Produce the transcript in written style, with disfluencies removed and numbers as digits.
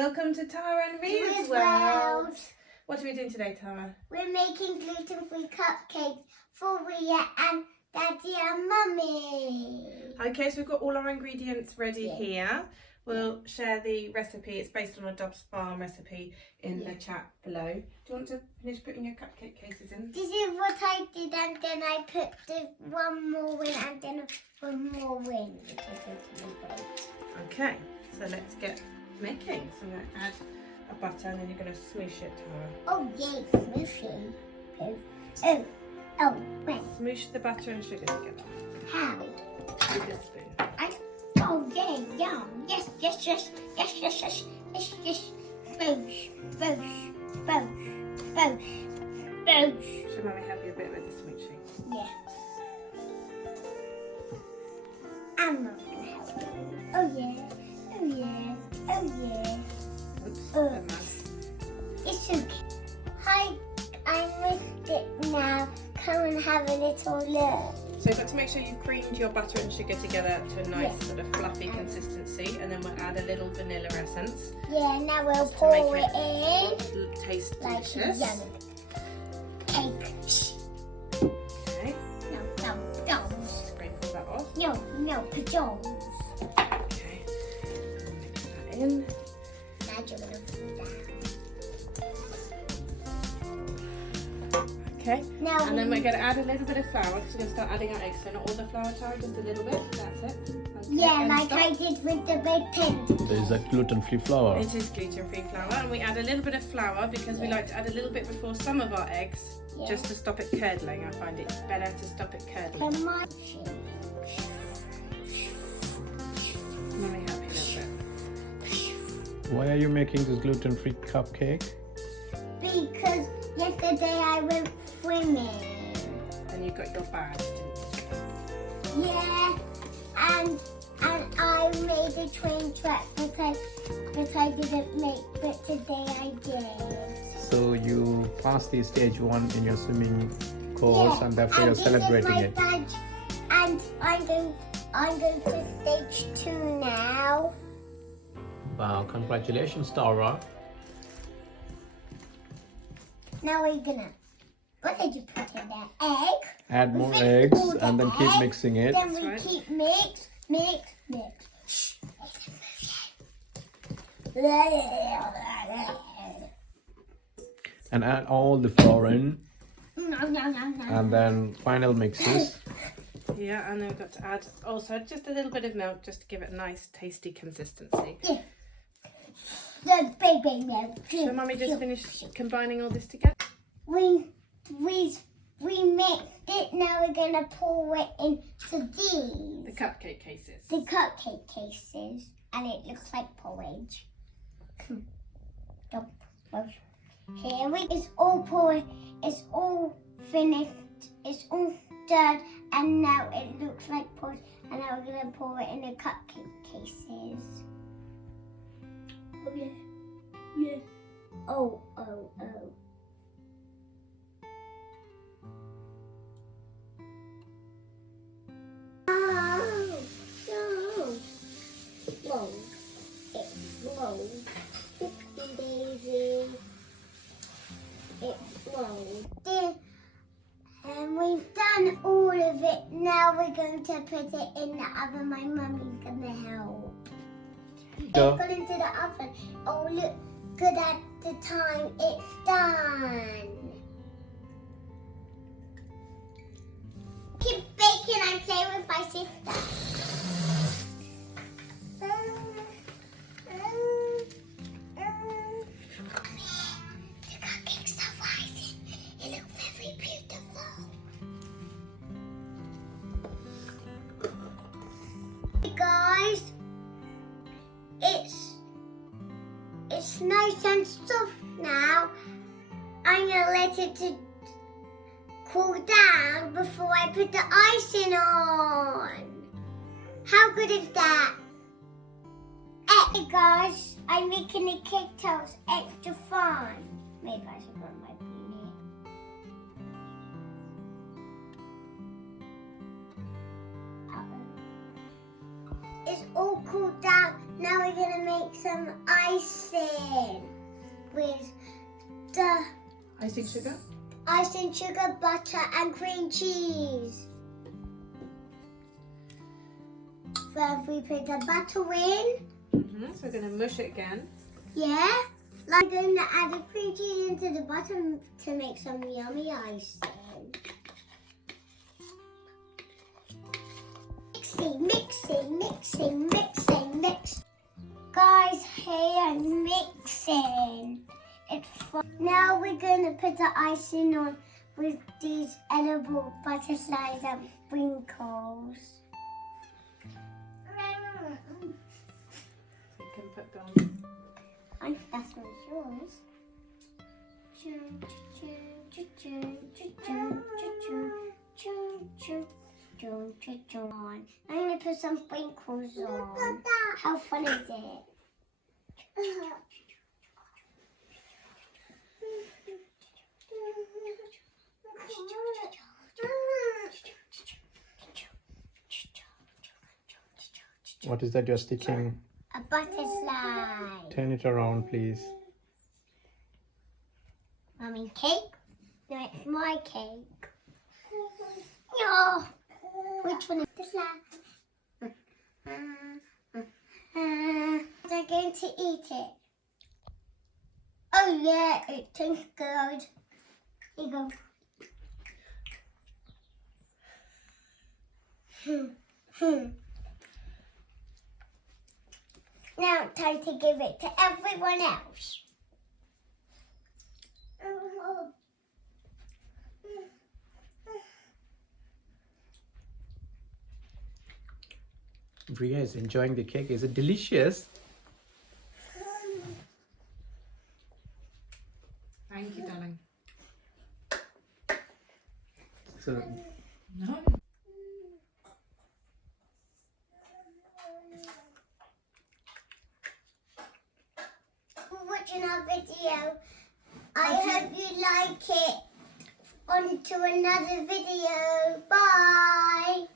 Welcome to Tara and Ria's world. What are we doing today, Tara? We're making gluten-free cupcakes for Ria and Daddy and Mummy. Okay, so we've got all our ingredients ready here. We'll share the recipe. It's based on a Dobbs Farm recipe in the chat below. Do you want to finish putting your cupcake cases in? This is what I did, and then I put the one more in and then one more in. Okay, so let's get making. So I'm going to add a butter and then you're going to smoosh it, Tara. Oh, yay, smooshy. Oh, wait. Smoosh the butter and sugar together. How? With a spoon. Oh, yay, yum. Yes. Boosh. Should Mummy help you a bit with the smooshing? Yeah. I'm not going to help you. Oh, yeah. Oops, It's okay. Hi, I mixed it now. Come and have a little look. So you've got to make sure you've creamed your butter and sugar together to a nice sort of fluffy consistency, and then we'll add a little vanilla essence. Yeah, now we'll pour it in. Taste Like delicious. yummy. Cake. Okay. No, pajamas. Sprinkle that off. No, pajamas. Okay. And mix that in. Now you're going to put that. Okay. Now and then we're going to add a little bit of flour because we're going to start adding our eggs. So not all the flour, Tara, just a little bit. That's it. Okay. Yeah, And like stop. I did with the bacon. There is a gluten-free flour. It is gluten-free flour, and we add a little bit of flour because we like to add a little bit before some of our eggs, just to stop it curdling. I find it better to stop it curdling. Come on. Let me help you a little bit. Why are you making this gluten-free cupcake? Because yesterday I went swimming. And you got your badge, didn't you? Yeah, and I made a train track that I didn't make, but today I did. So you passed the stage 1 in your swimming course, and therefore you're celebrating this it. is my badge, and I'm going to stage 2 now. Wow, congratulations, Tara. Now we're gonna. What did you put in there? Egg. Add more Mix eggs all the and then keep eggs, mixing it. Then we That's right. keep mix. Shh. And add all the flour in, No. and then final mixes. Yeah, and then we've got to add also just a little bit of milk just to give it a nice, tasty consistency. Yeah. The baby milk. So Mummy just finished combining all this together. We mixed it. Now we're gonna pour it into The these, cupcake cases. the cupcake cases, and it looks like porridge. Here it's all poured. It's all finished. It's all done, and now it looks like porridge. And now we're gonna pour it in the cupcake cases. Oh yeah. Oh. Whoa. Dixie Daisy. There. And we've done all of it. Now we're going to put it in the oven. My mummy's going to help. It's gone into the oven. Oh, look good at the time. It's done. Keep baking and play with my sister. The cupcakes are rising. It looks very beautiful. Hey guys, it's nice and soft now. I'm gonna let it to cool down before I put the icing on. How good is that? Hey guys, I'm making the cake toast extra fun. Maybe I should put my beanie. It's all cooled down. Now we're gonna make some icing with the Icing sugar? icing, sugar, butter and cream cheese. First we put the butter in. So we're going to mush it again. Yeah. I'm going to add the cream cheese into the butter to make some yummy icing. Mixing. Guys, here mixing. It's fun. Now we're going to put the icing on with these edible butterflies and sprinkles. So you can put them. That's not yours. I'm going to put some sprinkles on. How fun is it? What is that you're sticking? A butterfly. Turn it around, please. Mummy, cake? No, it's my cake. No. Which one is this? They're going to eat it. Oh yeah, it tastes good. Here you go. Now time to give it to everyone else. Bria is enjoying the cake. Is it delicious? Thank you, darling. So, No. For watching our video. I hope you like it. On to another video. Bye.